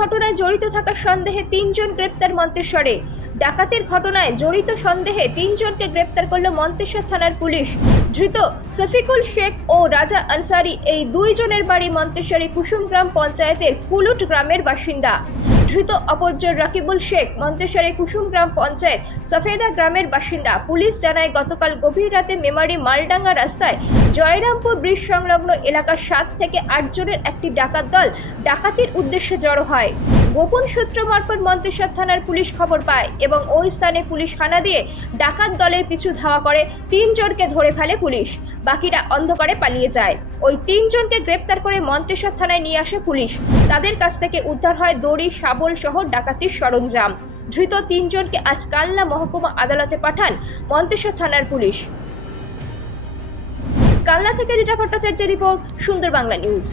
ঘটনায় জড়িত থাকার সন্দেহে তিনজন গ্রেপ্তার মন্তেশ্বরে। ডাকাতের ঘটনায় জড়িত সন্দেহে তিনজনকে গ্রেপ্তার করল মন্তেশ্বর থানার পুলিশ। ধৃত সফিকুল শেখ ও রাজা আনসারি এই দুইজনের বাড়ি মন্তেশ্বরী কুসুমগ্রাম পঞ্চায়েতের কুলুট গ্রামের বাসিন্দা। ধৃত অপরজন রাকিবুল শেখ, মন্তেশ্বরে কুসুমগ্রাম পঞ্চায়েত, সফেদা গ্রামের বাসিন্দা। পুলিশ জানায়, গতকাল গভীর রাতে মেমারি মালডাঙ্গা রাস্তায় জয়রামপুর ব্রিজ সংলগ্ন এলাকার সাত থেকে আট জনের একটি ডাকাত দল ডাকাতির উদ্দেশ্যে জড়ো হয়। গোপন সূত্র মারফত মন্তেশ্বর থানার পুলিশ খবর পায় এবং ওই স্থানে পুলিশ হানা দিয়ে ডাকাত দলের পিছু ধাওয়া করে তিনজনকে ধরে ফেলে পুলিশ। বাকিরা অন্ধকারে পালিয়ে যায়। ওই তিনজনকে গ্রেপ্তার করে মন্তেশ্বর থানায় নিয়ে আসে পুলিশ। তাদের কাছ থেকে উদ্ধার হয় দড়ি, শাবল সহ ডাকাতির সরঞ্জাম। ধৃত তিনজনকে আজ কাল্লা মহকুমা আদালতে পাঠান মন্তেশ্বর থানার পুলিশ। কাল্লা থেকে রিটা ভট্টাচার্যের রিপোর্ট, সুন্দর বাংলা নিউজ।